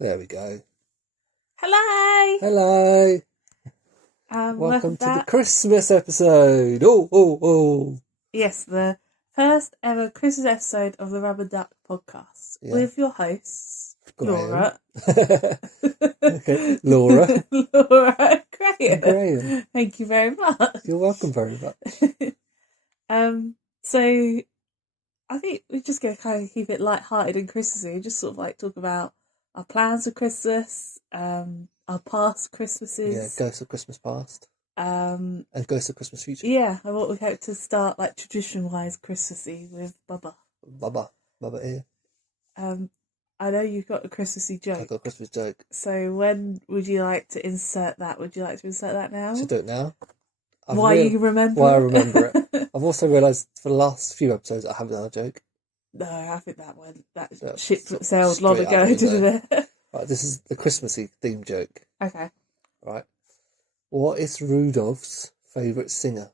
There we go. Hello! Hello. Welcome Welcome to the back. Christmas episode. Oh. Yes, the first ever Christmas episode of the Rubber Duck podcast Yeah. with your hosts, Graham. Laura. Okay. Laura. Laura, Graham. Graham. Thank you very much. You're welcome very much. So I think we're just going to kind of keep it light-hearted and Christmassy, just sort of like talk about our plans for Christmas, our past Christmases. Yeah, Ghost of Christmas Past. And Ghost of Christmas Future. Yeah, and what we hope to start like tradition-wise Christmassy with Bubba. Bubba here. I know you've got a Christmassy joke. I've got a Christmas joke. So when would you like to insert that? Would you like to insert that now? Should do it now. You remember Why I remember it. I've also realised for the last few episodes I haven't done a joke. No, I think that Yeah, ship sailed long straight ago, up didn't it? Right, this is the Christmassy theme joke. Okay. Right. What is Rudolph's favourite singer?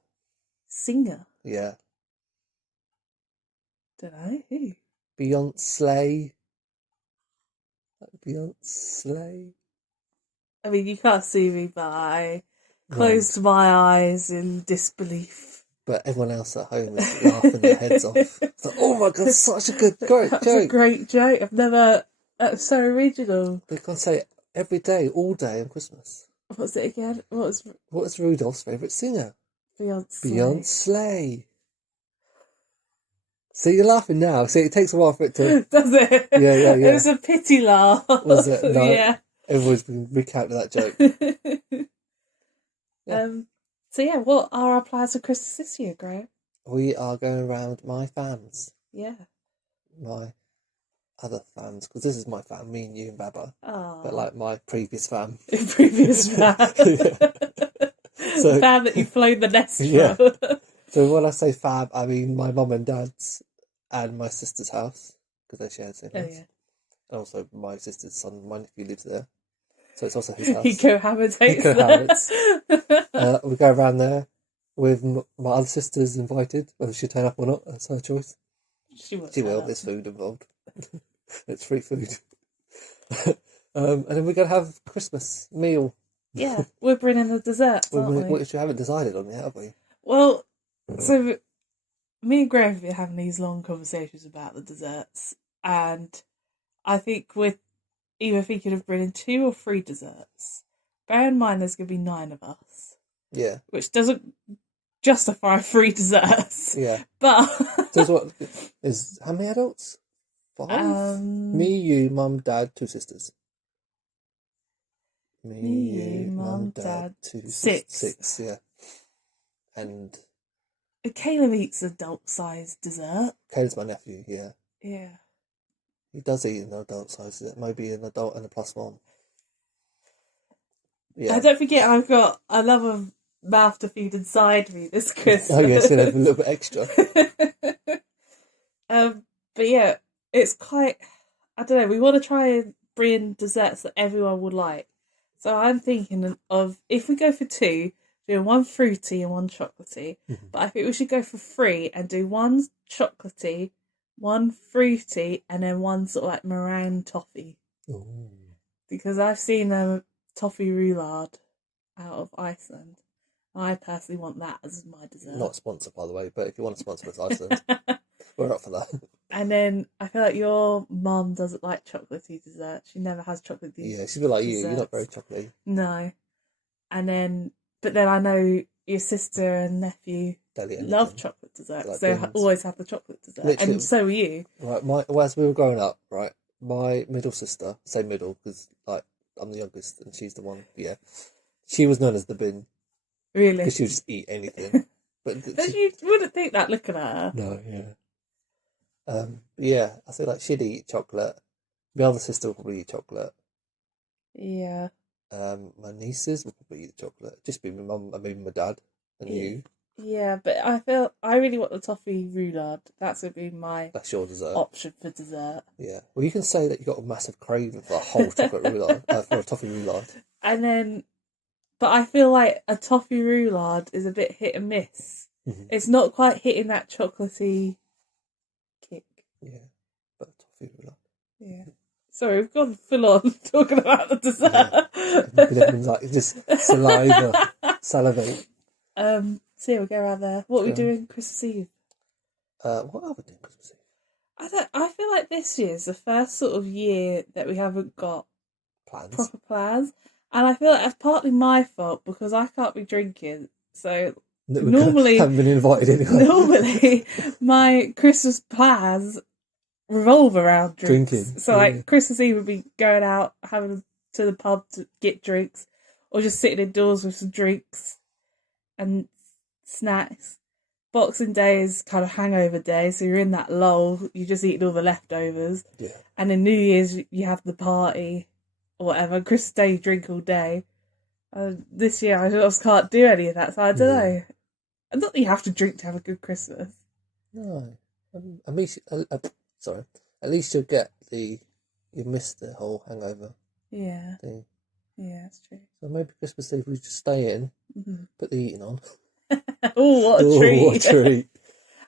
Singer? Yeah. Don't know. Who? Beyonce. Beyonce. I mean, you can't see me, but I closed my eyes in disbelief. But everyone else at home is laughing their heads off. It's like, oh my god, such a great joke. That's a great joke. That was so original. They can't say it every day, all day on Christmas. What's it again? What is Rudolph's favourite singer? Beyonce. Beyonce. See, you're laughing now. See, it takes a while for it to... Does it? Yeah. It was a pity laugh. Was it? No. Yeah. Everyone's been recounting that joke. Yeah. So yeah, what are our plans for Christmas this year, Graham? We are going around my fams. Yeah. My other fams, because this is my fam, me and you and Baba. Oh. But like my previous fam. Previous fam. So, the fam that you've flown the nest yeah. from. So when I say fam, I mean my mum and dad's and my sister's house, because they share the same house. Yeah. And also my sister's son, my nephew lives there. So it's also his house. He cohabitates there. We go around there with my other sister's invited. Whether she'll turn up or not, that's her choice. She will. There's food involved. It's free food. And then we're going to have Christmas meal. Yeah, we're bringing the desserts, aren't we? Which we haven't decided on yet, have we? Well, so me and Graham have been having these long conversations about the desserts, and I think we're either thinking of bringing 2 or 3 desserts. Bear in mind there's going to be 9 of us. Yeah. Which doesn't justify 3 desserts. Yeah. But... So how many adults? 5? Me, you, mum, dad, 2 sisters. Me, you, mum, dad, 2 6. 6, yeah. And... Caleb eats adult-sized dessert. Caleb's my nephew, yeah. Yeah. He does eat an adult size. Maybe an adult and a +1. Yeah. Don't forget, I've got a love of mouth to feed inside me this Christmas. Oh yes, gonna have a little bit extra. But yeah, it's quite. I don't know. We want to try and bring desserts that everyone would like. So I'm thinking of if we go for 2, doing 1 fruity and 1 chocolatey. Mm-hmm. But I think we should go for 3 and do 1 chocolatey, 1 fruity, and then 1 sort of like meringue toffee. Ooh. Because I've seen toffee roulade out of Iceland. I personally want that as my dessert. Not sponsored, by the way, but if you want to sponsor us, Iceland, we're up for that. And then I feel like your mum doesn't like chocolatey dessert. She never has chocolatey. Yeah, she's a bit like you. You're not very chocolatey. No. But then I know your sister and nephew love chocolate dessert. Like they always have the chocolate dessert. Literally, and so are you. Right, as we were growing up, right, my middle sister, say middle because like I'm the youngest and she's the one, yeah. She was known as the bin. Really? Because she would just eat anything. But you wouldn't think that looking at her. No, yeah. Yeah, I feel like she'd eat chocolate. My other sister would probably eat chocolate. Yeah. My nieces would probably eat chocolate. Just be my mum, I mean my dad, and you. Yeah, but I really want the toffee roulade. That's going to be that's your dessert option for dessert. Yeah. Well, you can say that you've got a massive craving for a whole chocolate roulade, for a toffee roulade. And then, but I feel like a toffee roulade is a bit hit and miss. Mm-hmm. It's not quite hitting that chocolatey kick. Yeah, but a toffee roulade. Yeah. Sorry, we've gone full on talking about the dessert. Everyone's like just salivate. So yeah, we'll go around there. What are we doing Christmas Eve? What are we doing Christmas Eve? I feel like this year's the first sort of year that we haven't got proper plans. And I feel like that's partly my fault because I can't be drinking. So normally haven't been invited anyway. Normally my Christmas plans revolve around drinks. Drinking. So like Christmas Eve would be going out, having to the pub to get drinks, or just sitting indoors with some drinks and snacks. Boxing Day is kind of hangover day, so you're in that lull, you're just eating all the leftovers. Yeah. And then New Year's you have the party or whatever. Christmas Day you drink all day. This year I just can't do any of that, so I don't know. Not that you have to drink to have a good Christmas. No. At least you'll get you missed the whole hangover thing. Yeah, that's true. So maybe Christmas Eve we just stay in, put the eating on. Oh, what a treat. What a treat.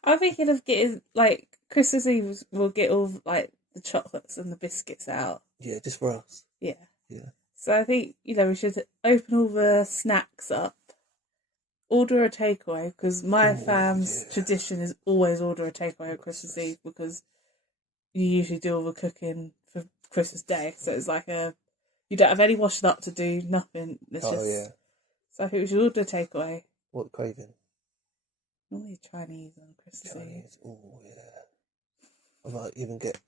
I'm thinking of getting, like, Christmas Eve, we'll get all, like, the chocolates and the biscuits out. Yeah, just for us. Yeah. Yeah. So I think, we should open all the snacks up, order a takeaway, because my fam's tradition is always order a takeaway on Christmas Eve, because you usually do all the cooking for Christmas Day. So it's like you don't have any washing up to do, nothing. It's just, so I think we should order a takeaway. What craving? Normally Chinese on Christmas Eve. Oh, yeah. I might even get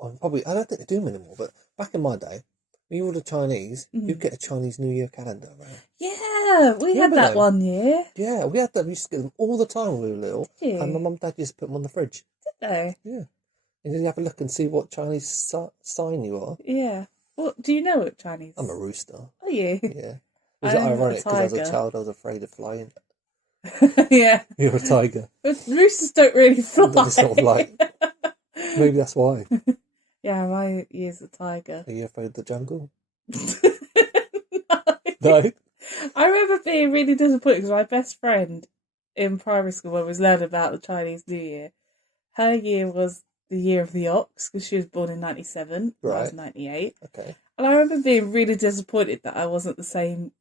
I don't think they do them anymore, but back in my day, when you order Chinese, you'd get a Chinese New Year calendar around. Yeah, we had that one year. Yeah, we had that. We used to get them all the time when we were little. And my mum and dad used to put them on the fridge. Did they? Yeah. And then you have a look and see what Chinese sign you are. Yeah. What do you know what Chinese? I'm a rooster. Are you? Yeah. It was ironic because as a child I was afraid of flying. Yeah. You're a tiger. But roosters don't really fly. They're sort of like, maybe that's why. Yeah, my year's a tiger. Are you afraid of the jungle? No. I remember being really disappointed because my best friend in primary school, when I was learning about the Chinese New Year, her year was the year of the ox because she was born in 97. Right. I was 98. Okay. And I remember being really disappointed that I wasn't the same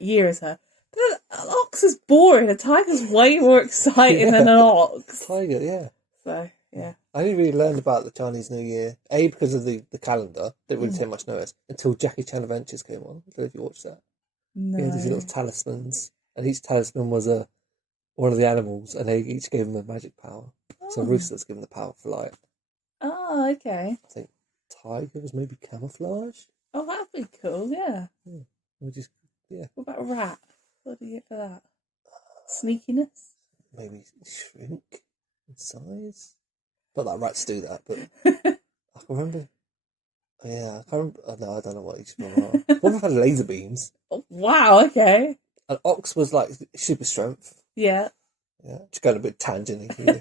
year as her. But an ox is boring. A tiger's way more exciting than an ox. Tiger, yeah. So, yeah. I only really learned about the Chinese New Year, because of the calendar. Didn't really take much notice until Jackie Chan Adventures came on. I don't know if you watched that. No. He had these little talismans, and each talisman was one of the animals, and they each gave him a magic power. Oh. So Rooster's given the power for light. Oh, okay. I think Tiger was maybe camouflage. Oh, that'd be cool, yeah. Yeah. What about Rat? What do you get for that? Sneakiness? Maybe shrink in size. Not that rats do that, but I can remember. Yeah, I can't remember. Oh, no, I don't know what each one are. One of them had laser beams. Oh, wow, okay. An ox was like super strength. Yeah. Yeah, just going a bit tangent here.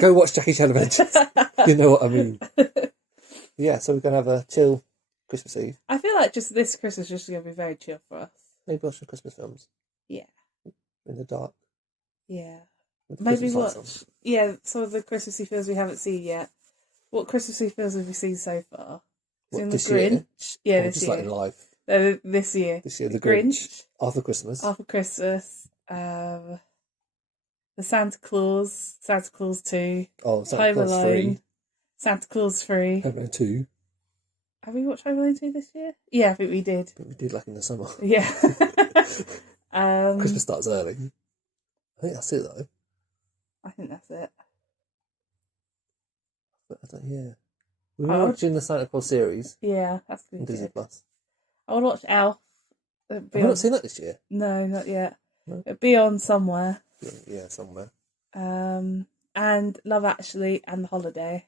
Go watch Jackie Chan Adventures. You know what I mean. Yeah, so we're going to have a chill Christmas Eve. I feel like just this Christmas is just going to be very chill for us. Maybe watch some Christmas films. Yeah. In the dark. Yeah. Maybe watch some of the Christmassy films we haven't seen yet. What Christmassy films have we seen so far? Seen The Grinch? Yeah, this year. Just like in life. This year. This year, The Grinch. After Christmas. After Christmas. The Santa Claus. Santa Claus 2. Oh, Santa Claus 3. Santa Claus 3. Home Alone 2. Have we watched Home Alone 2 this year? Yeah, I think we did. But we did like in the summer. Yeah. Christmas starts early. I think that's it though. I think that's it. But yeah. We were watching the Santa Claus series. Yeah, that's good. Disney Plus. I want to watch Elf. Have you not seen that this year? No, not yet. No? It'll be on somewhere. Yeah, somewhere. And Love Actually and The Holiday.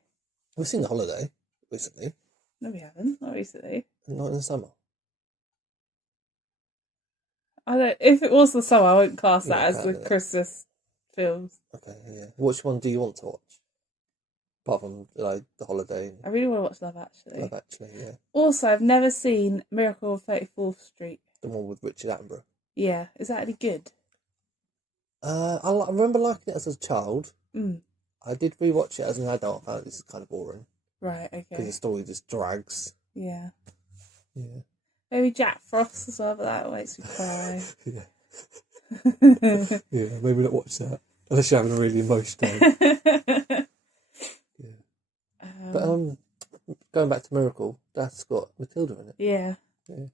We've seen The Holiday recently. No, we haven't. Not recently. Not in the summer. I don't. If it was the summer, I wouldn't class that as the Christmas films. Okay, yeah. Which one do you want to watch? Apart from The Holiday. I really want to watch Love Actually. Love Actually, yeah. Also, I've never seen Miracle on 34th Street. The one with Richard Attenborough. Yeah, is that any good? I remember liking it as a child. Mm. I did rewatch it as an adult. I found this is kind of boring. Right, okay. Because the story just drags. Yeah. Yeah. Maybe Jack Frost as well, but that makes me cry. Yeah. Yeah, maybe not watch that. Unless you're having a really emotional time. Yeah. But going back to Miracle, that's got Matilda in it. Yeah. Yeah.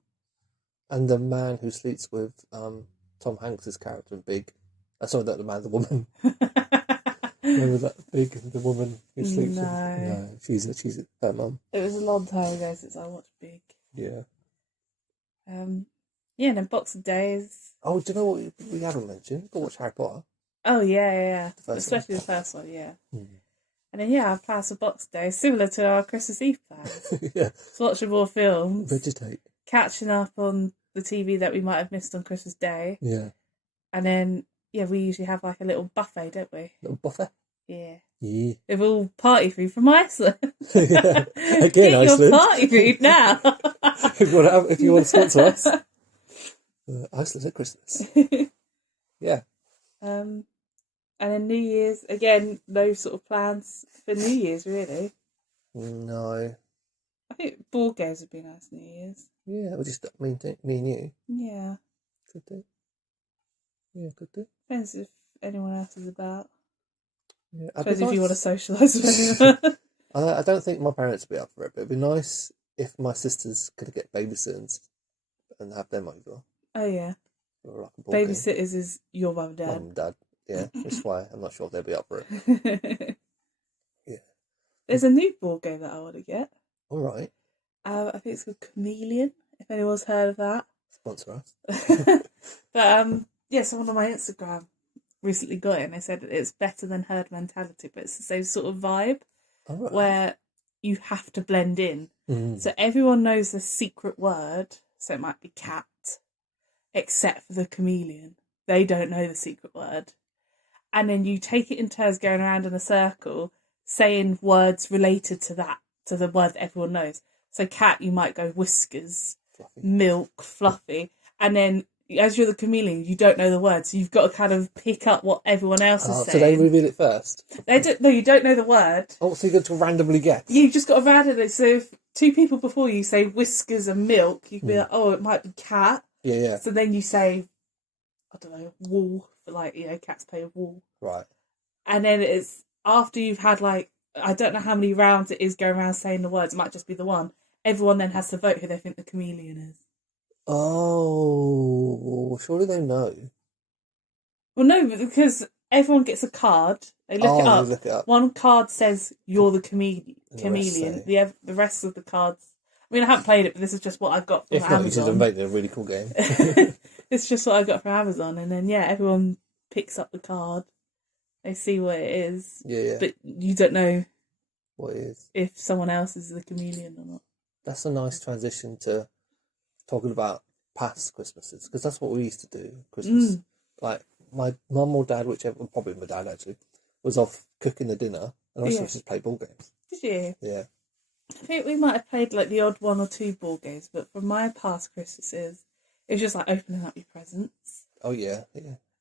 And the man who sleeps with Tom Hanks's character in Big. Sorry, not the man, the woman. Remember that Big, the woman who sleeps with? No, she's her mum. It was a long time ago since I watched Big. Yeah. Yeah, and then Boxing Day is... Oh, do you know what we haven't mentioned? Go watch Harry Potter. Oh, yeah. Especially the first one, yeah. Mm. And then, our plans for Boxing Day, similar to our Christmas Eve plans. Yeah. So watching more films. Vegetate. Catching up on the TV that we might have missed on Christmas Day. Yeah. And then, we usually have like a little buffet, don't we? Little buffet? Yeah. Yeah. With all party food from Iceland. Yeah. Again, Get Iceland. your party food now. if you want to sponsor us. Iceland at Christmas. Yeah. And then New Year's, again, no sort of plans for New Year's, really. No. I think board games would be nice New Year's. Yeah, we'll just me and you. Yeah. Could do. Yeah, could do. Depends if anyone else is about. Yeah, Depends if you want to socialise with anyone. I don't think my parents would be up for it, but it'd be nice if my sisters could get babysitters and have them over. Oh, yeah. Or like a board game. Babysitters is your mum and dad. Mum and dad, yeah. That's why I'm not sure if they'll be up for it. Yeah. There's a new board game that I want to get. All right. I think it's called Chameleon, if anyone's heard of that. Sponsor us. But, someone on my Instagram recently got it and they said that it's better than herd mentality, but it's the same sort of vibe where you have to blend in. So everyone knows the secret word, so it might be cat, except for the chameleon. They don't know the secret word. And then you take it in turns going around in a circle, saying words related to that, to the word that everyone knows. So cat, you might go whiskers, fluffy. Milk, fluffy. And then as you're the chameleon, you don't know the words. So you've got to kind of pick up what everyone else is saying. So they reveal it first? No, you don't know the word. Oh, so you get to randomly guess? You've just got to randomly. So if two people before you say whiskers and milk, you can be like, oh, it might be cat. Yeah. So then you say, I don't know, wool, for cats play with wool. Right. And then it's after you've had I don't know how many rounds it is going around saying the words. It might just be the one. Everyone then has to vote who they think the chameleon is. Oh, surely they know. Well, no, because everyone gets a card. They look it up. One card says you're the chameleon. The rest of the cards. I mean, I haven't played it, but this is just what I've got from Amazon. If not, you should have made it a really cool game. It's just what I got from Amazon, and then everyone picks up the card. They see what it is. Yeah. But you don't know what it is. If someone else is the chameleon or not. That's a nice transition to talking about past Christmases, because that's what we used to do. Christmas, like my mum or dad, whichever, probably my dad actually, was off cooking the dinner, and I used to just play ball games. Did you? Yeah. I think we might have played the odd 1 or 2 ball games, but from my past Christmases, it was just opening up your presents. Oh yeah.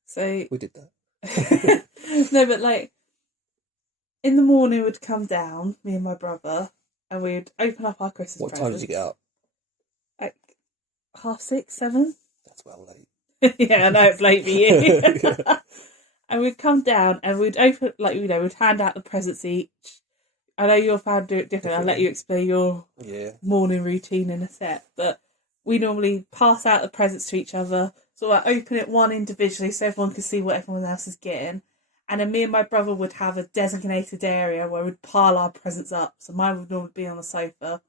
So we did that. No, but in the morning we'd come down, me and my brother, and we'd open up our Christmas presents. What time did you get up? 6:30, 7. That's well late. Yeah, I know it's late for you. Yeah. And we'd come down and we'd open, we'd hand out the presents each. I know your family do it different. I'll let you explain your morning routine in a sec. But we normally pass out the presents to each other, open it one individually so everyone can see what everyone else is getting. And then me and my brother would have a designated area where we'd pile our presents up. So mine would normally be on the sofa.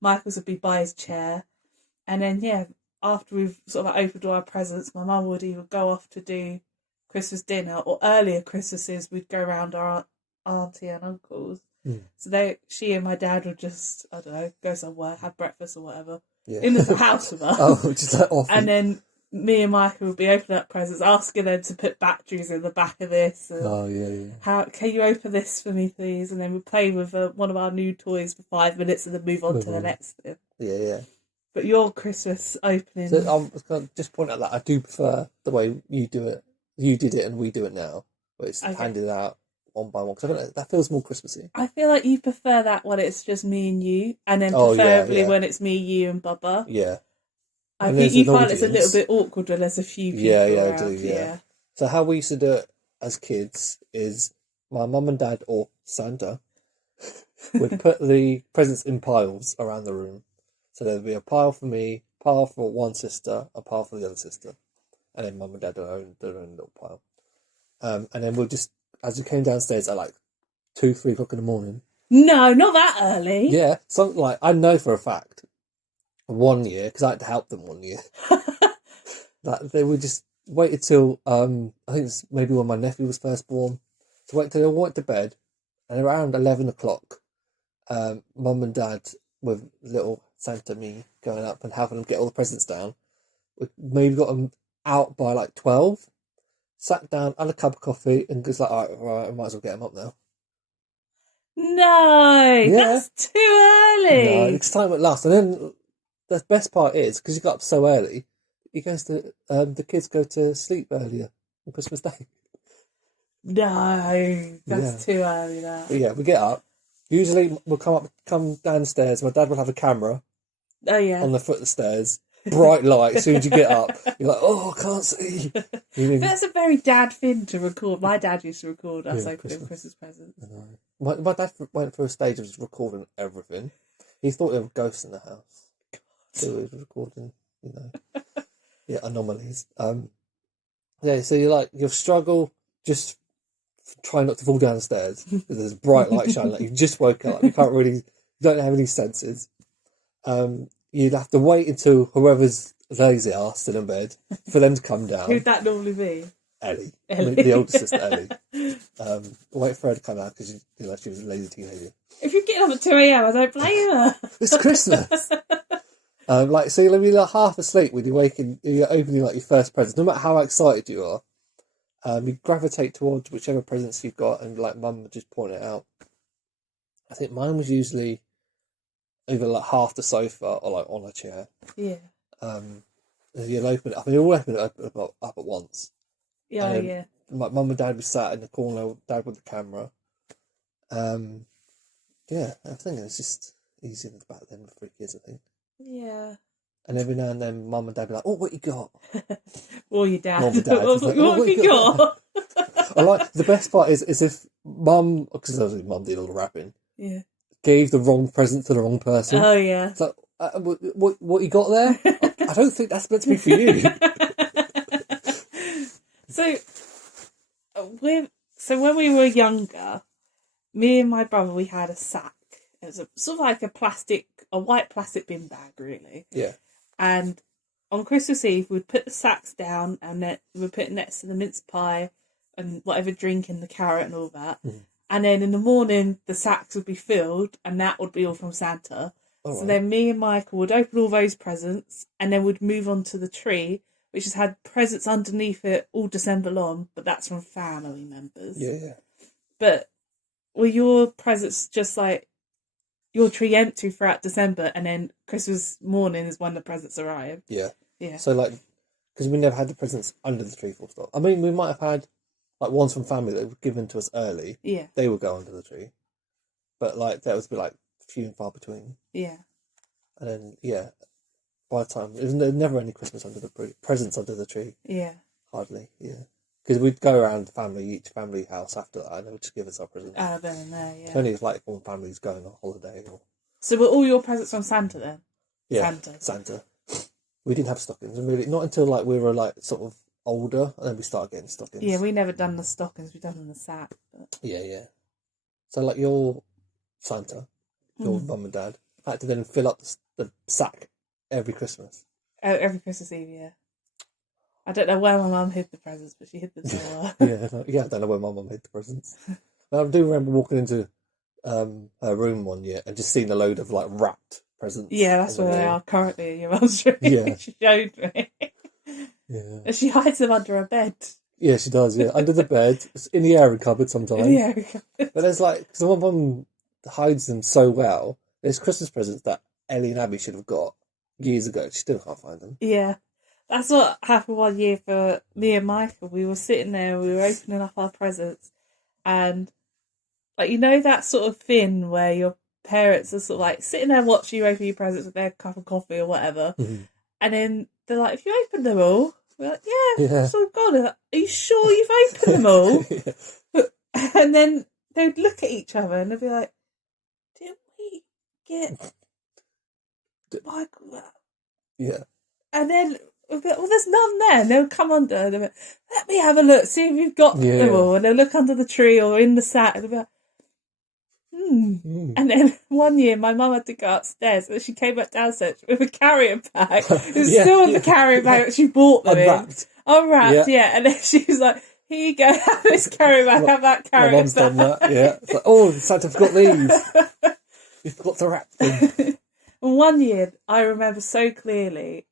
Michael's would be by his chair. And then, after we've opened all our presents, my mum would either go off to do Christmas dinner, or earlier Christmases, we'd go around our auntie and uncles. So she and my dad would just, I don't know, go somewhere, have breakfast or whatever, in the house with us. Oh, just off. And then me and Michael would be opening up presents, asking them to put batteries in the back of this. And how can you open this for me, please? And then we'd play with one of our new toys for 5 minutes and then move on to the next thing. Yeah. But your Christmas opening... So I was going to just point out that I do prefer the way you do it. You did it and we do it now, where it's handed out one by one because I feel like that feels more Christmassy. I feel like you prefer that when it's just me and you, and then Oh, yeah, preferably yeah. when it's me, you, and Bubba. Yeah. I And think there's you an find it's a little audience. bit awkward when there's a few people Yeah, I around. do, yeah. So how we used to do it as kids is my mum and dad or Santa would put the presents in piles around the room. So there'd be a pile for me, pile for one sister, a pile for the other sister. And then mum and dad their own little pile. And then we'll just, as we came downstairs at like 2-3 o'clock in the morning. No, not that early. Yeah, something like, I know for a fact, one year, because I had to help them one year, that they would just wait until, I think it's maybe when my nephew was first born, to wait till they all went to bed, and around 11 o'clock, mum and dad, with little Santa me going up and helping them get all the presents down, we maybe got them out by like 12, sat down, had a cup of coffee, and just like, all right, I might as well get them up now. No, Yeah. that's too early. No, it's time at last. And then the best part is, because you got up so early, the kids go to sleep earlier on Christmas Day. No, that's too early. That. But yeah, we get up. Usually we'll come downstairs. My dad will have a camera Oh yeah, on the foot of the stairs. Bright light. As soon as you get up, you're like, oh, I can't see. That's a very dad thing to record. My dad used to record us opening Christmas presents. My dad went through a stage of just recording everything. He thought there were ghosts in the house. So he was recording, anomalies. So you'll struggle just try not to fall down the stairs because there's bright light shining. Like you just woke up, you don't have any senses. You'd have to wait until whoever's lazy are still in bed for them to come down. Who'd that normally be? Ellie. The older sister, Ellie. Wait for her to come out because she was a lazy teenager. If you're getting up at 2 a.m, I don't blame her. It's Christmas. So you'll be like half asleep when you're opening like your first present. No matter how excited you are, you gravitate towards whichever presents you've got, and like mum would just point it out. I think mine was usually either like half the sofa or like on a chair. Yeah. You'll open it up. I mean, you'll open it up at once. Yeah, yeah. My mum and dad was sat in the corner, dad with the camera. I think it was just easier back then with 3 kids, I think. Yeah. And every now and then, mum and dad be like, "Oh, what you got?" Or your dad. Mum and dad. What have you got? I like the best part is if mum, because obviously mum did all the wrapping. Yeah. Gave the wrong present to the wrong person. Oh yeah. It's like, what you got there? I don't think that's meant to be for you. So when we were younger, me and my brother, we had a sack. It was sort of like a white plastic bin bag, really. Yeah. And on Christmas Eve, we'd put the sacks down, and then we'd put it next to the mince pie and whatever drink and the carrot and all that. Mm. And then in the morning, the sacks would be filled, and that would be all from Santa. So then me and Michael would open all those presents, and then we'd move on to the tree, which has had presents underneath it all December long, but that's from family members. Yeah. But were your presents just like your tree empty throughout December, and then Christmas morning is when the presents arrive? Yeah. Yeah. So because we never had the presents under the tree, full stop. I mean, we might have had like ones from family that were given to us early. Yeah. They would go under the tree. But that would be few and far between. Yeah. And then, by the time, there's never any Christmas presents under the tree. Yeah. Hardly, yeah. Because we'd go around each family house after that, and they would just give us our presents. Oh, then there, yeah. Only if one family's going on holiday. So were all your presents from Santa then? Yeah, Santa. We didn't have stockings, really. Not until we were sort of older, and then we started getting stockings. Yeah, we never done the stockings. We done them in the sack. But... Yeah. So your Santa, your mum and dad, had to then fill up the sack every Christmas. Every Christmas Eve, yeah. I don't know where my mum hid the presents, but she hid them somewhere. I don't know where my mum hid the presents. But I do remember walking into her room one year and just seeing a load of wrapped presents. Yeah, that's where they are currently in your mum's room. Yeah. She showed me. Yeah. And she hides them under her bed. Yeah, she does, yeah. Under the bed, in the airing cupboard sometimes. Yeah. But there's because my mum hides them so well, there's Christmas presents that Ellie and Abby should have got years ago. She still can't find them. Yeah. That's what happened one year for me and Michael. We were sitting there, we were opening up our presents, and Like, you know that sort of thing where your parents are sort of like sitting there watching you open your presents with their cup of coffee or whatever, and then they're like, "Have you opened them all?" We're like, "Yeah, Yeah. it's all gone." Like, are you sure you've opened them all? And then they'd look at each other and they'd be like, "Did we get Michael that?" Yeah. And then we'll be like, "Well, there's none there." And they'll come under and they'll be like, "Let me have a look, see if you've got them all." And they'll look under the tree or in the sack and they'll be like, And then one year my mum had to go upstairs and she came back downstairs with a carrier bag. It was still in the carrier bag that she bought them Unwrapped. in. Unwrapped, yeah. And then she was like, "Here you go, have this carrier bag, have that carrier My mum's bag." done that, yeah. It's like, oh, Santa forgot these. You forgot to wrap them. And one year, I remember so clearly,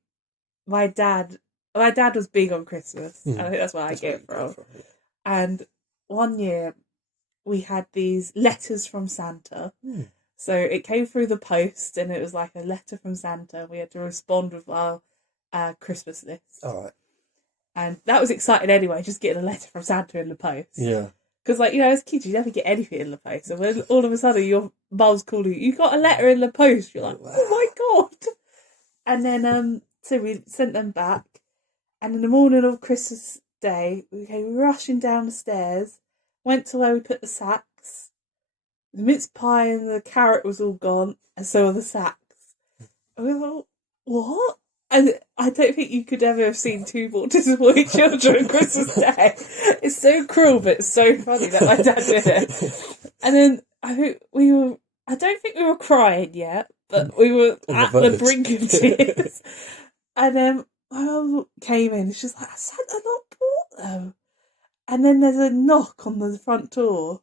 my dad was big on Christmas. I think that's where I get it from. Yeah. And one year, we had these letters from Santa. So it came through the post and it was like a letter from Santa. We had to respond with our Christmas list. All right. And that was exciting anyway, just getting a letter from Santa in the post. Yeah. Because, like, you know, as kids, you never get anything in the post. And when all of a sudden your mum's calling you got a letter in the post, you're like, wow. Oh my God. And then, so we sent them back. And in the morning of Christmas Day, we came rushing down the stairs, went to where we put the sacks. The mince pie and the carrot was all gone, and so were the sacks. And we were like, what? And I don't think you could ever have seen two more disappointed children on Christmas Day. It's so cruel, but it's so funny that my dad did it. And then I don't think we were crying yet, but we were at the brink of tears. And then my mum came in and she's like, "Has Santa not bought them?" And then there's a knock on the front door.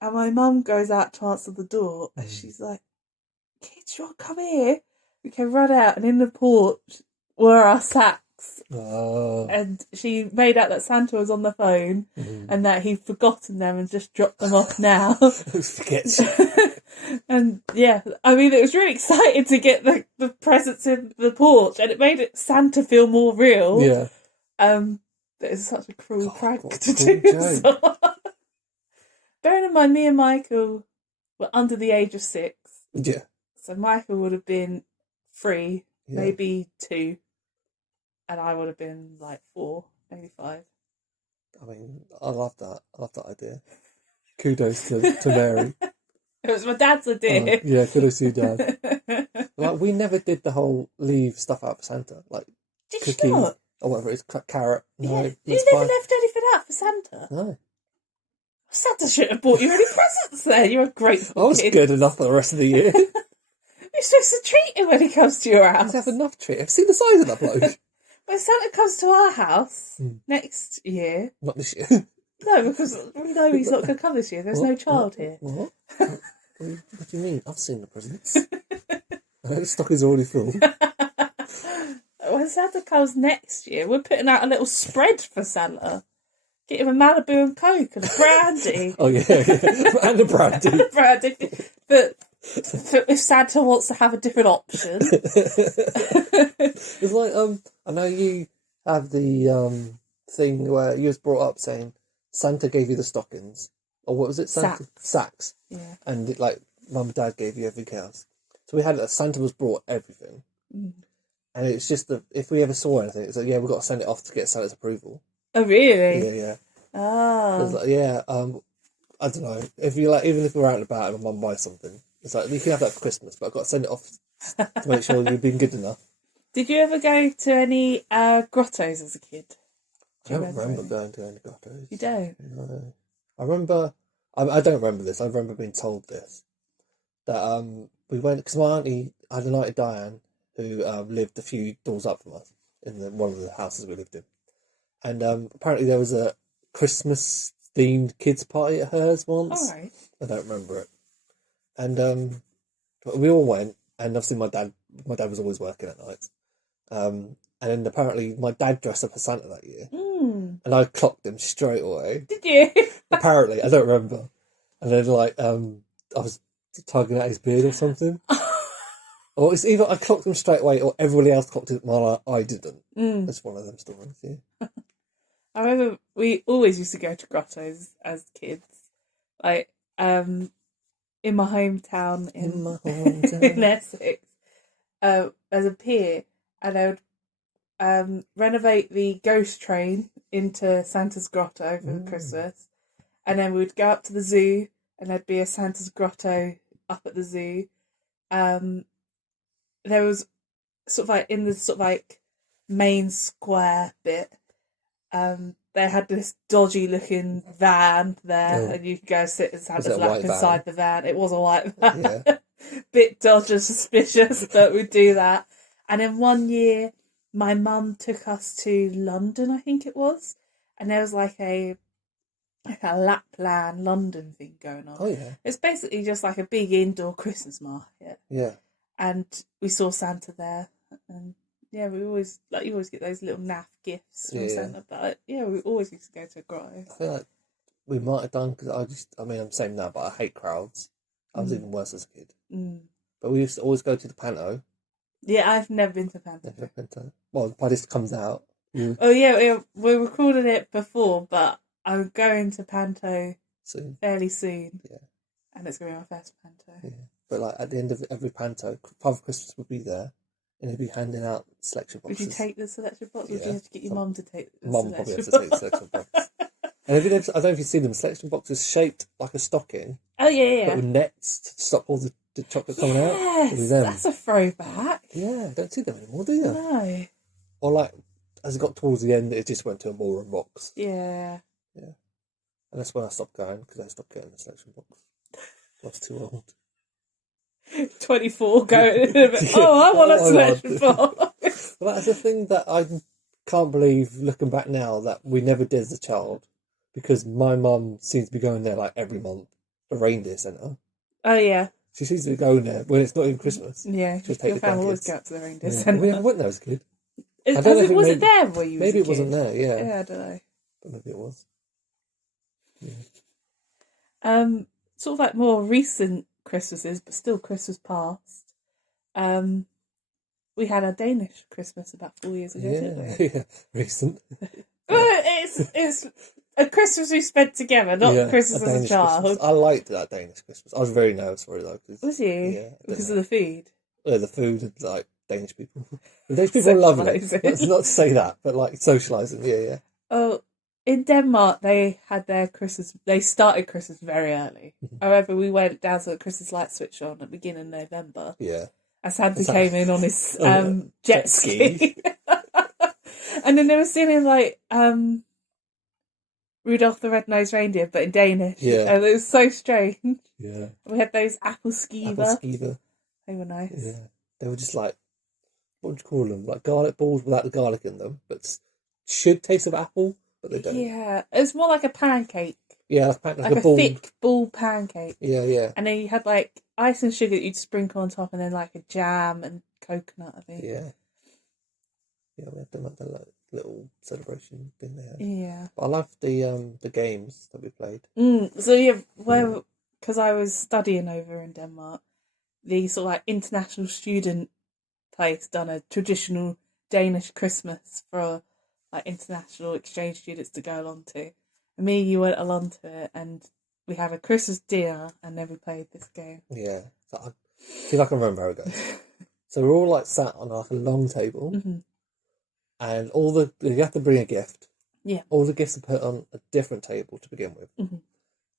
And my mum goes out to answer the door and she's like, "Kids, you want to come here?" We can run out and in the porch were our sacks. Oh. And she made out that Santa was on the phone and that he'd forgotten them and just dropped them off now. Forgets. And yeah, I mean, it was really exciting to get the presents in the porch and it made Santa feel more real. Yeah. But it's such a cruel prank to do. So. Bearing in mind, me and Michael were under the age of 6. Yeah. So Michael would have been 3, maybe 2. And I would have been like 4, maybe 5. I mean, I love that. I love that idea. Kudos to Mary. It was my dad's idea. Yeah, kudos to your dad. Like, we never did the whole leave stuff out for Santa. Like, did cookie you not? Or whatever it is, carrot. No, yeah. You never left anything out for Santa? No. Santa shouldn't have bought you any presents then. You're a grateful I was kid. good enough for the rest of the year. You're supposed to treat him when he comes to your house. I have enough treat. Have you seen the size of that bloke? When Santa comes to our house next year... Not this year. No, because we know he's not going to come this year. There's no child here. What? What do you mean? I've seen the presents. The stock is already full. When Santa comes next year, we're putting out a little spread for Santa. Get him a Malibu and Coke and a brandy. Oh, yeah. And a brandy. Brandy. But if Santa wants to have a different option. It's like, I know you have the thing where you was brought up saying Santa gave you the stockings. Or what was it? Santa? Sacks. Yeah. And like mum and dad gave you everything else. So we had Santa was brought everything. And it's just that if we ever saw anything, it's like, yeah, we've got to send it off to get Santa's approval. Oh, really? Yeah. Oh. Like, yeah, I don't know. If you like, even if we're out and about and my mum buys something, it's like, you can have that for Christmas, but I've got to send it off to make sure you've been good enough. Did you ever go to any grottos as a kid? I don't remember going to any grottos. You don't? No. I remember, I don't remember this, I remember being told this, that we went, because my auntie had an auntie Diane, who lived a few doors up from us, in one of the houses we lived in. And apparently there was a Christmas-themed kids' party at hers once. All right. I don't remember it. And we all went, and obviously my dad was always working at night. And then apparently my dad dressed up as Santa that year. And I clocked him straight away. Did you? Apparently, I don't remember. And then like, I was tugging at his beard or something. Or it's either I clocked him straight away or everybody else clocked it while I didn't. It's one of them stories, yeah. I remember we always used to go to grottos as kids. Like, in my hometown In my in hometown. Essex, there's a pier, and they would renovate the ghost train into Santa's grotto over Christmas, and then we'd go up to the zoo, and there'd be a Santa's grotto up at the zoo. There was sort of like in the sort of like main square bit. They had this dodgy looking van there, and you could go sit in Santa's lap inside the van. It was a white van. Yeah. Bit dodgy, suspicious, but we'd do that. And then one year, my mum took us to London, I think it was, and there was like a Lapland London thing going on. Oh yeah. It's basically just like a big indoor Christmas market. Yeah. And we saw Santa there, and yeah, we always you always get those little naff gifts from Santa. But yeah, we always used to go to a grotto. I feel like we might have done because I'm the same now, but I hate crowds. I was even worse as a kid. But we used to always go to the Panto. Yeah, I've never been to Panto. Never been to. Well, by this comes out. Oh yeah, we recorded it before, but I'm going to Panto fairly soon. Yeah, and it's going to be my first Panto. Yeah, but like at the end of every Panto, Father Christmas would be there, and he'd be handing out selection boxes. Would you take the selection box, or would you have to get your mum to take the Mum probably has to take the selection box. And I don't know if you've seen them, selection boxes shaped like a stocking. Oh yeah. But with nets to stop all the chocolate coming out. Yes, that's a throwback. Yeah, I don't see them anymore, do you? No. Or like, as it got towards the end, it just went to a ballroom box. Yeah. Yeah. And that's when I stopped going, because I stopped getting the selection box. I was too old. 24 going, I want a selection box. Well, that's the thing that I can't believe, looking back now, that we never did as a child, because my mum seems to be going there like every month, the reindeer centre. Oh yeah. She seems to be going there when it's not even Christmas. Yeah, just take the grandkids. always go out to the reindeer centre. We went there as a kid. Was it there where you? Maybe it wasn't there. Yeah. Yeah, I don't know. But maybe it was. Yeah. Sort of like more recent Christmases, but still Christmas past. We had a Danish Christmas about 4 years ago, didn't we? Yeah, recent. It's a Christmas we spent together, not Christmas as a child. Christmas. I liked that Danish Christmas. I was very nervous for it though. Was you? Yeah. Because of the food? Yeah, the food and like Danish people. The Danish people are lovely. That's not to say that, but like socialising, yeah. Oh, in Denmark, they had their Christmas. They started Christmas very early. However, we went down to the Christmas light switch on at the beginning of November. Yeah. As Santa came in on his jet ski. And then they were singing like Rudolph the Red-Nosed Reindeer, but in Danish. Yeah. And it was so strange. Yeah. We had those apple skeever. They were nice. Yeah. They were just like, what would you call them? Like garlic balls without the garlic in them, but should taste of apple, but they don't. Yeah. It's more like a pancake. Yeah, like a thick ball pancake. Yeah. And then you had like ice and sugar that you'd sprinkle on top, and then like a jam and coconut, I think. Yeah. Yeah, we had them at the little celebration thing there. Yeah. But I loved the games that we played. So yeah, because I was studying over in Denmark, the sort of like international student place done a traditional Danish Christmas for like international exchange students to go along to. And me and you went along to it, and we have a Christmas dinner, and then we played this game. Yeah. So see if I can remember how it goes. So we're all like sat on like a long table, and you have to bring a gift. Yeah. All the gifts are put on a different table to begin with.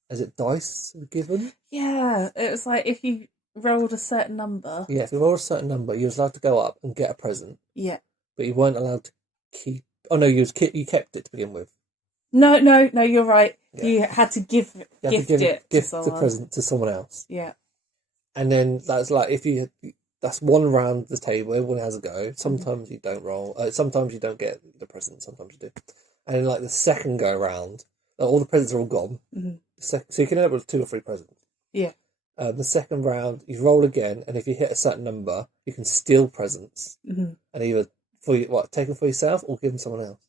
Is it dice given? Yeah. It was like if you rolled a certain number. Yeah, if you rolled a certain number, you was allowed to go up and get a present. Yeah. But you weren't allowed to keep. Oh no, you kept it to begin with. No, you're right. Yeah. You had to gift the present to someone else. Yeah. And then that's like that's one round of the table. Everyone has a go. Sometimes you don't roll. Sometimes you don't get the present. Sometimes you do. And then like the second go round, all the presents are all gone. So you can end up with 2 or 3 presents. Yeah. The second round, you roll again, and if you hit a certain number, you can steal presents and either take them for yourself or give them someone else.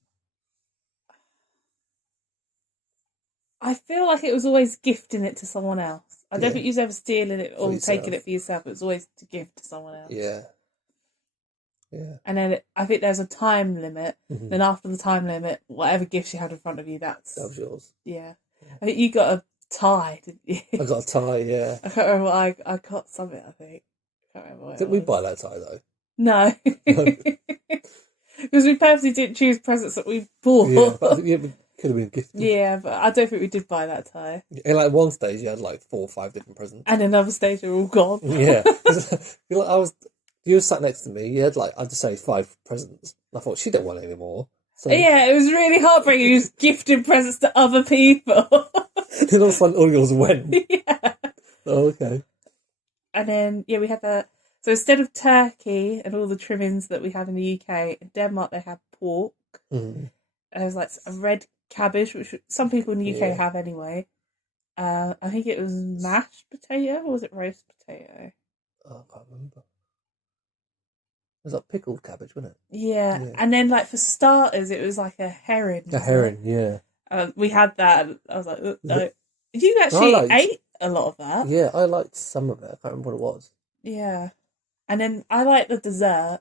I feel like it was always gifting it to someone else. I don't think you was ever stealing it or taking it for yourself. It was always to give to someone else. Yeah. Yeah. And then I think there's a time limit. Then after the time limit, whatever gifts you had in front of you, that was yours. Yeah. I think you got tie, didn't you? I got a tie, yeah. I can't remember what I got something, I think. I can't remember what Didn't we buy that tie, though? No. No. Because we purposely didn't choose presents that we bought. Yeah, but I think it could have been gifted. Yeah, but I don't think we did buy that tie. In like one stage, you had like 4 or 5 different presents. And another stage, they're all gone. Yeah. You were sat next to me, you had like, I'd just say 5 presents. I thought, she don't want any more. So, Yeah, it was really heartbreaking. He was gifting presents to other people. then all of a sudden, all yours went. Yeah. Oh, okay. And then, yeah, we had that. So instead of turkey and all the trimmings that we have in the UK, in Denmark they had pork. Mm. And there was like a red cabbage, which some people in the UK have anyway. I think it was mashed potato, or was it roast potato? Oh, I can't remember. It was like pickled cabbage, wasn't it? Yeah. And then like for starters, it was like a herring. A herring, yeah. We had that. And I was like, no. You actually ate a lot of that. Yeah, I liked some of it. I can't remember what it was. Yeah. And then I like the dessert.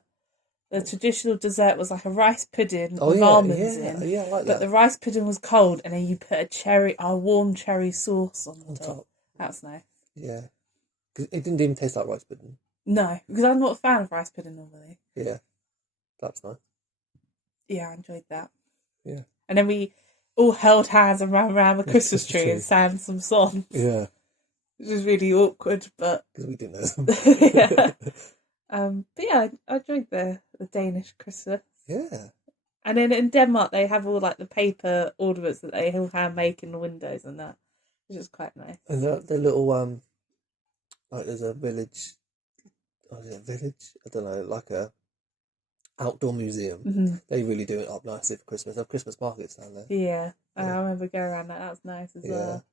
The traditional dessert was like a rice pudding with almonds in. Yeah, I like that. But the rice pudding was cold, and then you put a warm cherry sauce on top. That's nice. Yeah. Because it didn't even taste like rice pudding. No, because I'm not a fan of rice pudding normally. Yeah. That's nice. Yeah, I enjoyed that. Yeah. And then we all held hands and ran around the Christmas tree and sang some songs. Yeah. Which was really awkward, but... Because we didn't know them. Yeah. But yeah, I enjoyed the Danish Christmas. Yeah. And then in Denmark, they have all like the paper ornaments that they all hand make in the windows and that, which is quite nice. And the little, like there's a village, is it a village? I don't know, like a outdoor museum. Mm-hmm. They really do it up nicely for Christmas. They have Christmas markets down there. Yeah, I remember going around that. That was nice as well.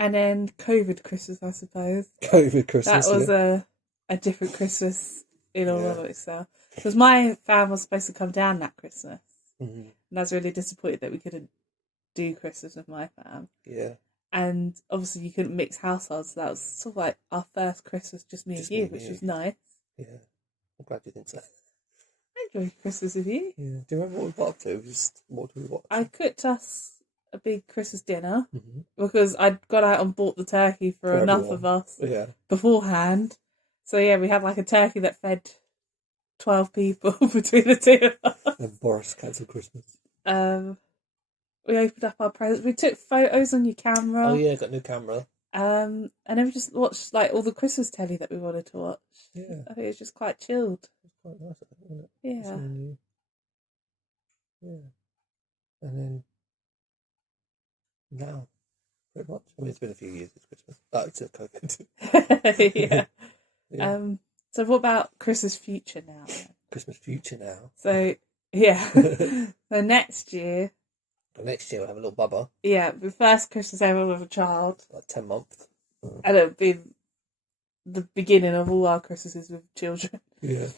And then COVID Christmas, I suppose. COVID Christmas. That was a different Christmas in all of itself. Because my fam was supposed to come down that Christmas. Mm-hmm. And I was really disappointed that we couldn't do Christmas with my fam. Yeah. And obviously you couldn't mix households, so that was sort of like our first Christmas, just me and you, which was nice. Yeah. I'm glad you think so. I enjoyed Christmas with you. Yeah. Do you remember what we got up to? What did we watch? I cooked us a big Christmas dinner because I'd got out and bought the turkey for enough everyone. of us beforehand. So yeah, we had like a turkey that fed 12 people between the two of us. And Boris cancelled Christmas. We opened up our presents. We took photos on your camera. Oh yeah, got a new camera. And then we just watched like all the Christmas telly that we wanted to watch. Yeah. I think it's just quite chilled. It's quite nice, isn't it? Yeah. Yeah. And then now, pretty much. I mean, it's been a few years since Christmas. Oh, it's COVID. Yeah. So what about Christmas future now? Then? Christmas future now. So, yeah. So next year... Next year we'll have a little bubba. Yeah, the first Christmas ever with a child. Like 10 months. And it'll be the beginning of all our Christmases with children. Yeah.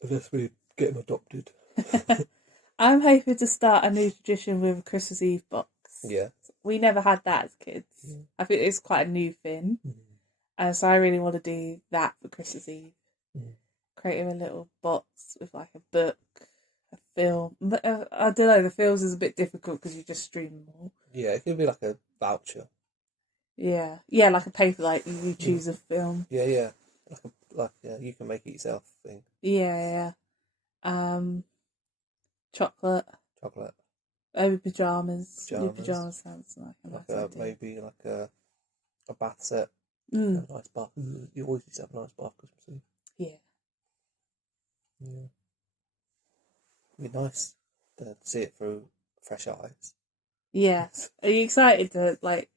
Unless we get him adopted. I'm hoping to start a new tradition with a Christmas Eve box. Yeah. We never had that as kids. Yeah. I think it's quite a new thing. So I really want to do that for Christmas Eve. Creating a little box with like a book, a film. But I don't know, the films is a bit difficult because you just stream them all. Yeah, it could be like a voucher. Yeah, like a paper, like you choose a film. Yeah. Like you can make it yourself thing. Yeah. Chocolate. Maybe pyjamas. New pyjamas sounds like a nice idea. Maybe like a bath set. A nice bath. You always used to have a nice bath Christmas Eve. Yeah. It'd be nice to see it through fresh eyes. Yeah. Are you excited to, like,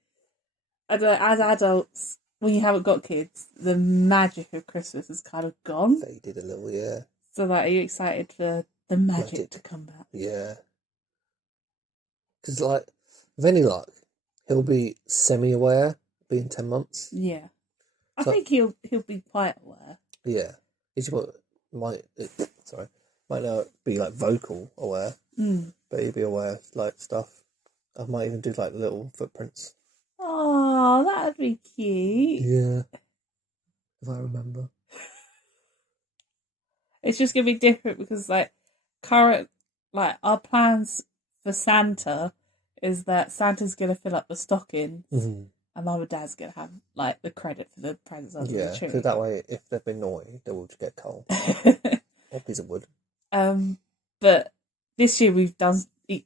I don't know, as adults, when you haven't got kids, the magic of Christmas is kind of gone. Faded a little, yeah. So, like, are you excited for the magic to come back? Yeah. Because, like, with any luck, he'll be semi-aware, being 10 months. Yeah. I think he'll be quite aware. Yeah. Might not be, like, vocal aware, but he'll be aware of, like, stuff. I might even do, like, little footprints. Oh, that'd be cute. Yeah. If I remember. It's just going to be different because, like, our plans for Santa is that Santa's going to fill up the stockings, Mm-hmm. and Mum and Dad's going to have like the credit for the presents under the tree. because that way, if they've been naughty, they will just get coal or a piece of wood. But this year we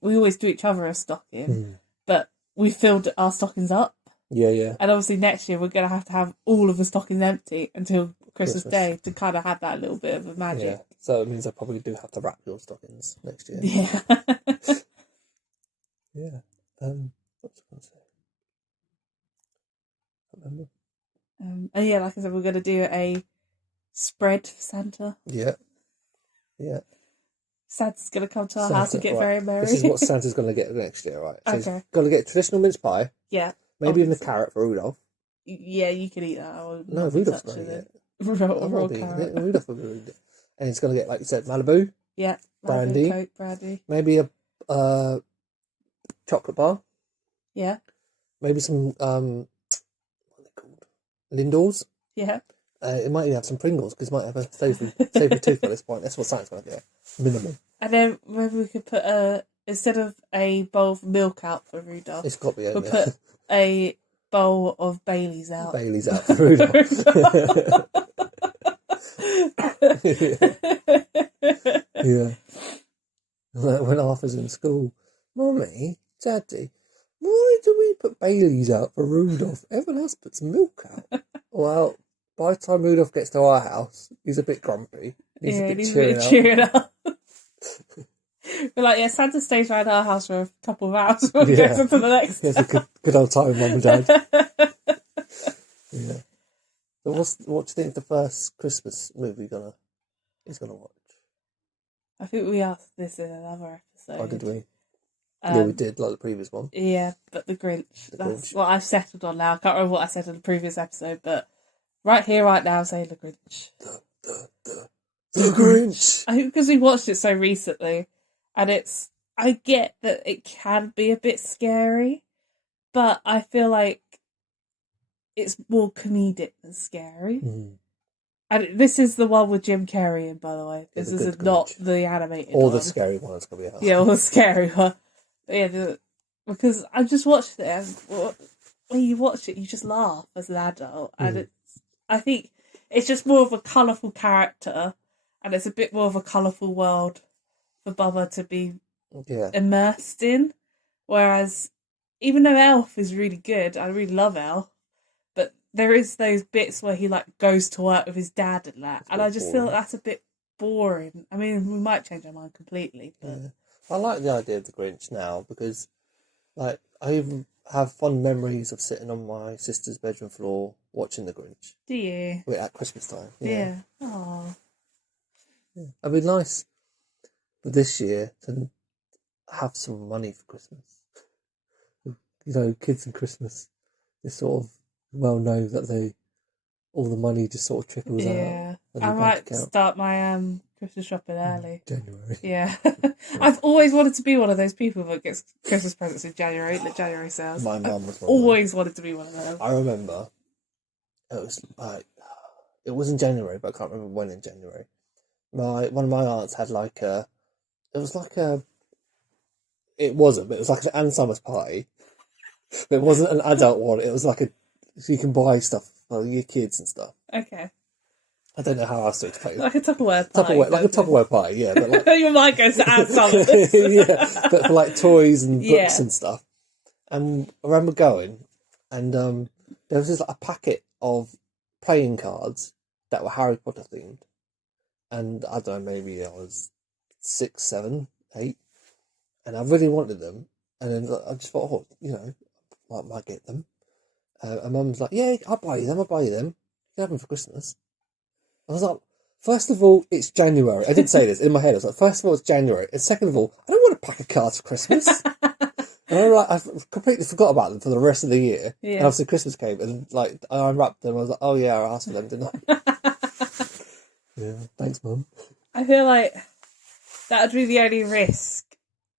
always do each other a stocking, but we filled our stockings up. Yeah. And obviously next year we're going to have all of the stockings empty until Christmas Day to kind of have that little bit of a magic. Yeah. So it means I probably do have to wrap your stockings next year. Yeah. Yeah. What was I going to say? I can't remember. And yeah, like I said, we're going to do a spread for Santa. Yeah. Santa's going to come to our house and get very merry. This is what Santa's going to get next year, right? So Okay. he's going to get traditional mince pie. Yeah. Maybe even a carrot for Rudolph. Yeah, you can eat that. No, Rudolph's going to get it. Raw carrot. Rudolph will be it. And he's going to get, like you said, Malibu. Yeah. Brandy. Coke, brandy. Maybe a chocolate bar. Yeah. Maybe some, what are they called? Lindors. Yeah. It might even have some Pringles, because it might have a savoury tooth at this point. That's what Santa's going to get. Minimum. And then maybe we could put instead of a bowl of milk out for Rudolph, It's got to be we'll put a bowl of Baileys out. Baileys out for Rudolph. Yeah. Like when Arthur's in school, Mummy, Daddy, why do we put Baileys out for Rudolph? Everyone else puts milk out. Well, by the time Rudolph gets to our house, he's a bit grumpy. He's a bit cheering up. We're like, yeah, Santa stays around our house for a couple of hours before he goes into the next. It's a good old time, Mum and Dad. Yeah. So what do you think the first Christmas movie is gonna watch? I think we asked this in another episode. Oh, did we? Yeah, we did, like the previous one. Yeah, but the Grinch. That's what I've settled on now. I can't remember what I said in the previous episode, but right here, right now, I'm saying the Grinch. The Grinch! I think because we watched it so recently, and I get that it can be a bit scary, but I feel like it's more comedic than scary. Mm. And this is the one with Jim Carrey in, by the way. This is not the animated or one. the scary one that's going to be out. Yeah, or the scary one. But yeah, because I just watched it, and when you watch it, you just laugh as an adult. And I think it's just more of a colourful character, and it's a bit more of a colourful world for Bubba to be immersed in. Whereas, even though Elf is really good, I really love Elf, but there is those bits where he goes to work with his dad and that, and I just feel like that's a bit boring. I mean, we might change our mind completely, but I like the idea of the Grinch now because, I even have fond memories of sitting on my sister's bedroom floor watching the Grinch. Do you? At Christmas time. Yeah. Oh. Yeah. It'd be nice for this year to have some money for Christmas. Kids and Christmas, they sort of well know that all the money just sort of trickles out. Yeah, I might start my Christmas shopping early. January. Yeah, I've always wanted to be one of those people that gets Christmas presents in January, the January sales. My mum was always wanted to be one of them. I remember it was in January, but I can't remember when in January. One of my aunts had it wasn't, but it was like an Ann Summers party. But it wasn't an adult one. It was so you can buy stuff for your kids and stuff. Okay. I don't know how else to explain it. Like a Tupperware party. Like a Tupperware party, yeah. But your mind goes to Ann Summers. Yeah, but for toys and books and stuff. And I remember going, and there was just a packet of playing cards that were Harry Potter themed. And I don't know, maybe I was 6, 7, 8, and I really wanted them. And then I just thought, I might get them. And Mum was like, yeah, I'll buy you them. You can have them for Christmas. I was like, first of all, it's January. I didn't say this in my head. I was like, first of all, it's January. And second of all, I don't want a pack of cards for Christmas. And I completely forgot about them for the rest of the year. Yeah. And obviously Christmas came and I unwrapped them. I was like, oh yeah, I asked for them, didn't I? Yeah, thanks, Mum. I feel like that would be the only risk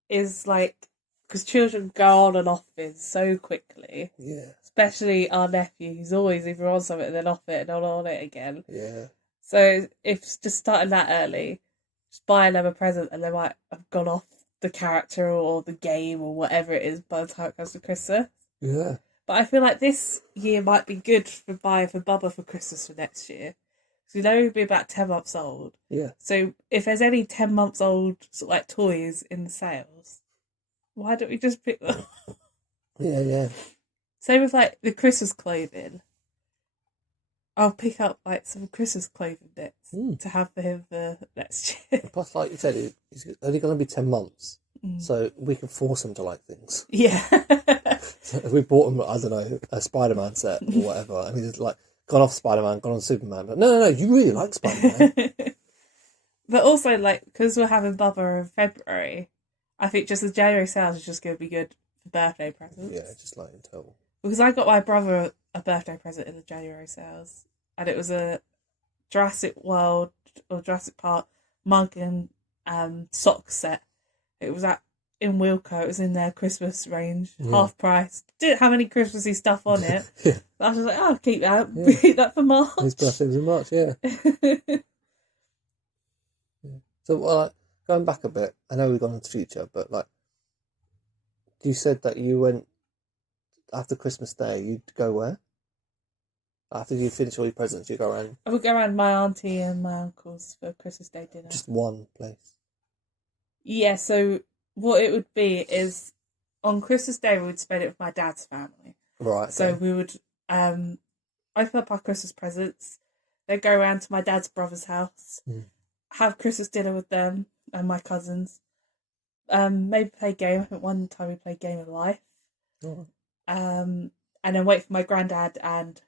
is because children go on and off it so quickly. Yeah. Especially our nephew, who's always either on something and then off it and on it again. Yeah. So if just starting that early, just buying them a present and they might have gone off the character or the game or whatever it is by the time it comes to Christmas. Yeah. But I feel like this year might be good for buying for Bubba for Christmas for next year. So you know he'll be about 10 months old. Yeah. So if there's any 10 months old sort of like toys in the sales, why don't we just pick them? Yeah. Same with like the Christmas clothing. I'll pick up like some Christmas clothing bits to have for him for next year. Plus, like you said, he's only going to be 10 months. So we can force him to like things. Yeah. So if we bought him, I don't know, a Spider-Man set or whatever, and he's like gone off Spider-Man, gone on Superman. But no, you really like Spider-Man. But also, like, because we're having Bubba in February, I think just the January sales is just going to be good for birthday presents. Yeah, just like in total. Because I got my brother a birthday present in the January sales, and it was a Jurassic World or Jurassic Park mug and sock set. It was in Wilko. It was in their Christmas range, half price. Didn't have any Christmassy stuff on it. Yeah. I was just like, I'll keep that. Keep that for March. His birthday was in March, yeah. So, well, going back a bit, I know we've gone into the future, but like, you said that you went after Christmas Day. You'd go where? After you finish all your presents, you go around. I would go around my auntie and my uncle's for Christmas Day dinner. Just one place. Yeah. So what it would be is on Christmas Day we would spend it with my dad's family. Right. Okay. So we would open up our Christmas presents. Then go around to my dad's brother's house. Have Christmas dinner with them and my cousins. Maybe play a game. I think one time we played Game of Life. Oh. And then wait for my granddad and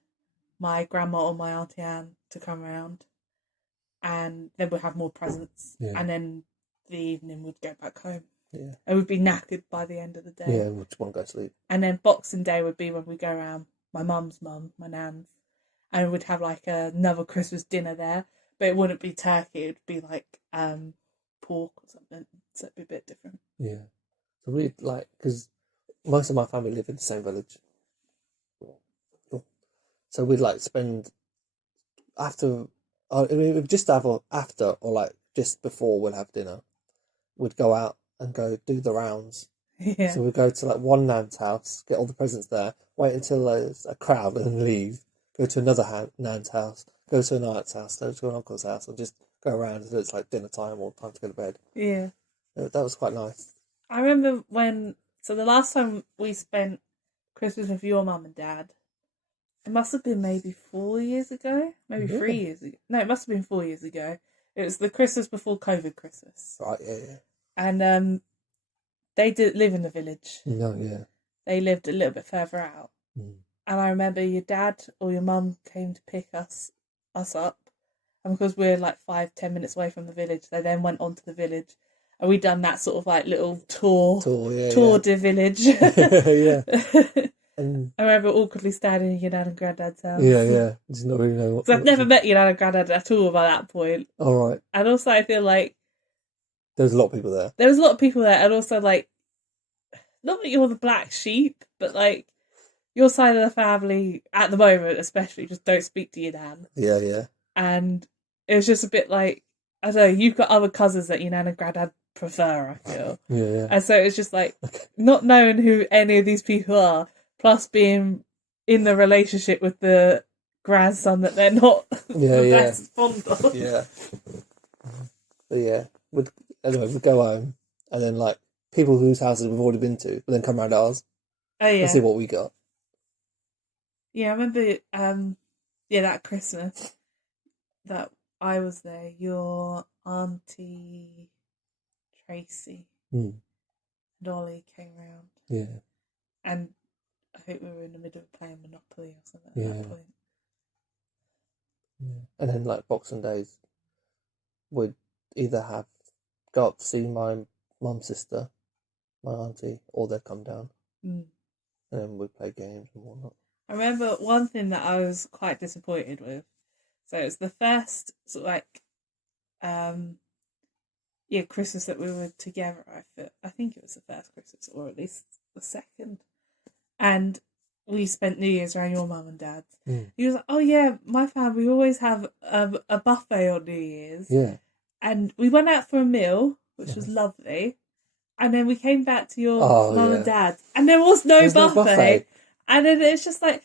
my grandma or my auntie Anne to come around. And then we'll have more presents. Yeah. And then the evening we'd go back home. Yeah. And we'd be knackered by the end of the day. Yeah, we just want to go to sleep. And then Boxing Day would be when we go around my mum's mum, my nan's. And we'd have like another Christmas dinner there. But it wouldn't be turkey, it would be like pork or something. So it'd be a bit different. Yeah. So we'd like, because most of my family live in the same village. So we'd like spend after, just after or like just before we'll have dinner, we'd go out and go do the rounds. Yeah. So we'd go to like one nan's house, get all the presents there, wait until there's a crowd and then leave, go to another nan's house, go to an aunt's house, go to an uncle's house, and just go around until it's like dinner time or time to go to bed. Yeah. That was quite nice. I remember the last time we spent Christmas with your mum and dad, it must have been maybe 4 years ago, maybe 3 years ago. No, it must have been 4 years ago. It was the Christmas before COVID Christmas. Right, yeah. And they didn't live in the village. No, yeah. They lived a little bit further out. And I remember your dad or your mum came to pick us up. And because we're like 5-10 minutes away from the village, they then went on to the village. And we done that sort of like little tour the village. Yeah. And I remember awkwardly standing in your dad and granddad's house. Yeah. Just not really know what. Because I've never met your dad and granddad at all by that point. All right. And also I feel like There was a lot of people there. There was a lot of people there, and also like, not that you're the black sheep, but like your side of the family at the moment, especially, just don't speak to your dad. Yeah. And it was just a bit like, I don't know, you've got other cousins that your nan and granddad prefer, I feel. Yeah. And so it's just like not knowing who any of these people are, plus being in the relationship with the grandson that they're not the best fond of. Yeah. But yeah, we'd go home, and then like people whose houses we've already been to, would then come around ours. Oh yeah. And see what we got. Yeah, I remember. That Christmas that I was there. Your auntie Tracy and Ollie came round. Yeah. And I think we were in the middle of playing Monopoly or something at that point. Yeah. And then like Boxing Days, we'd either go up to see my mum's sister, my auntie, or they'd come down. And then we'd play games and whatnot. I remember one thing that I was quite disappointed with. So it was the first sort of like Christmas that we were together. I think it was the first Christmas, or at least the second. And we spent New Year's around your mum and dad's. He was like, "Oh yeah, my family, we always have a buffet on New Year's." Yeah. And we went out for a meal, which was lovely. and then we came back to your mum and yeah. dad, and there was no There's no buffet. buffet. And then it's just like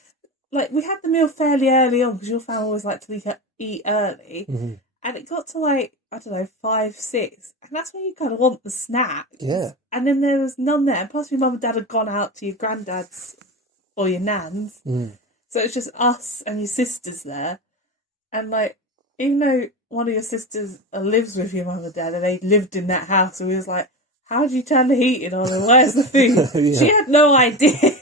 we had the meal fairly early on because your family always like to eat early, Mm-hmm. and it got to like, I don't know, 5, 6, and that's when you kind of want the snacks. Yeah. And then there was none there, and plus your mum and dad had gone out to your granddad's or your nan's, so it's just us and your sisters there, and like, even though one of your sisters lives with your mum and dad, and they lived in that house, and we was like, how do you turn the heating on, and where's the food? Yeah. She had no idea.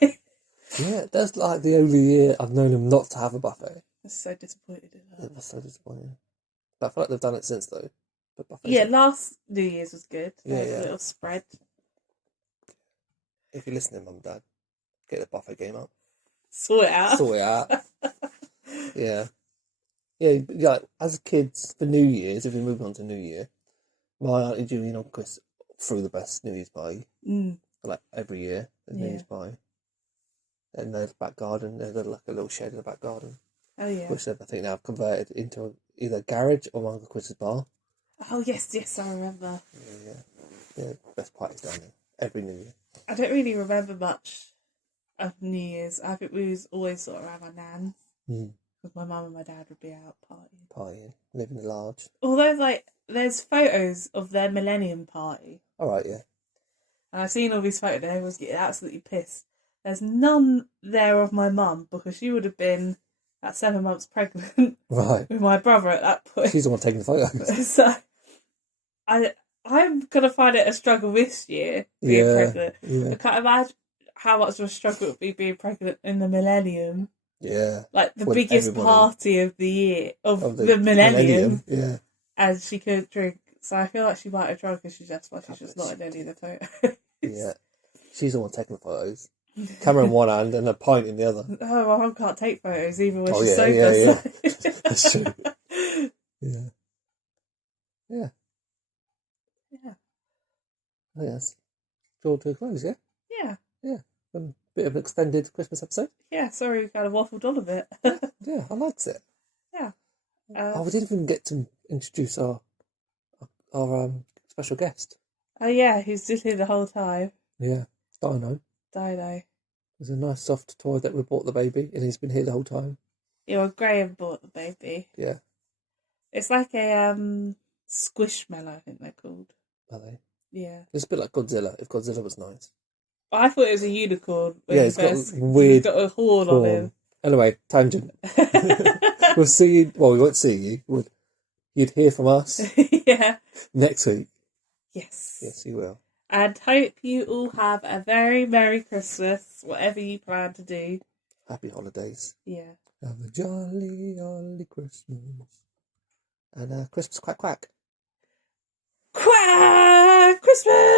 Yeah, that's like the only year I've known them not to have a buffet. I was so disappointed in her. It was so disappointing. But I feel like they've done it since, though. But buffets Yeah, last New Year's was good. Yeah, A little spread. If you're listening, Mum and Dad, get the buffet game up. Sort it out. Sort it out. Yeah. Yeah, like, as kids, for New Year's, if we move on to New Year, my Auntie Julie and Uncle Chris threw the best New Year's party. Like, every year, the New Year's party. And there's back garden, there's like a little shed in the back garden. Oh, yeah. Which I think now I've converted into either a garage or my Uncle Chris's bar. Oh, yes, I remember. Yeah, best parties down there. Every New Year. I don't really remember much of New Year's. I think we was always sort of around my nan. Because my mum and my dad would be out Partying, living large. Although, like, there's photos of their millennium party. Alright, yeah. And I've seen all these photos and everyone's getting absolutely pissed. There's none there of my mum because she would have been at 7 months pregnant with my brother at that point. She's the one taking the photos. So I'm going to find it a struggle this year being pregnant. Yeah. I can't imagine how much of a struggle it would be being pregnant in the millennium. Yeah. Like the biggest party of the year, of the millennium. Yeah. And she couldn't drink. So I feel like she might have drunk and she's just not in any of the photos. Yeah. She's the one taking the photos. Camera in one hand and a pint in the other. Oh, my mum can't take photos even when Yeah. she's sober. That's true. Yeah. Yeah. Yeah. Oh, yes. Draw to a close, yeah? Yeah. Yeah. A bit of an extended Christmas episode. Yeah, sorry we kind of waffled on a bit. Yeah, I liked it. Yeah. We didn't even get to introduce our special guest. Oh, yeah, he's just here the whole time. Yeah, Dino. Dino. There's a nice soft toy that we bought the baby, and he's been here the whole time. Yeah, well, Graham bought the baby. Yeah. It's like a squishmallow, I think they're called. Are they? Yeah. It's a bit like Godzilla, if Godzilla was nice. I thought it was a unicorn. Yeah, it's got weird... He's got a horn on him. Anyway, tangent. We'll see you... Well, we won't see you. You'd hear from us next week. Yes. Yes, you will. And hope you all have a very Merry Christmas, whatever you plan to do. Happy holidays. Yeah. Have a jolly, jolly Christmas. And Christmas quack quack. Quack! Christmas!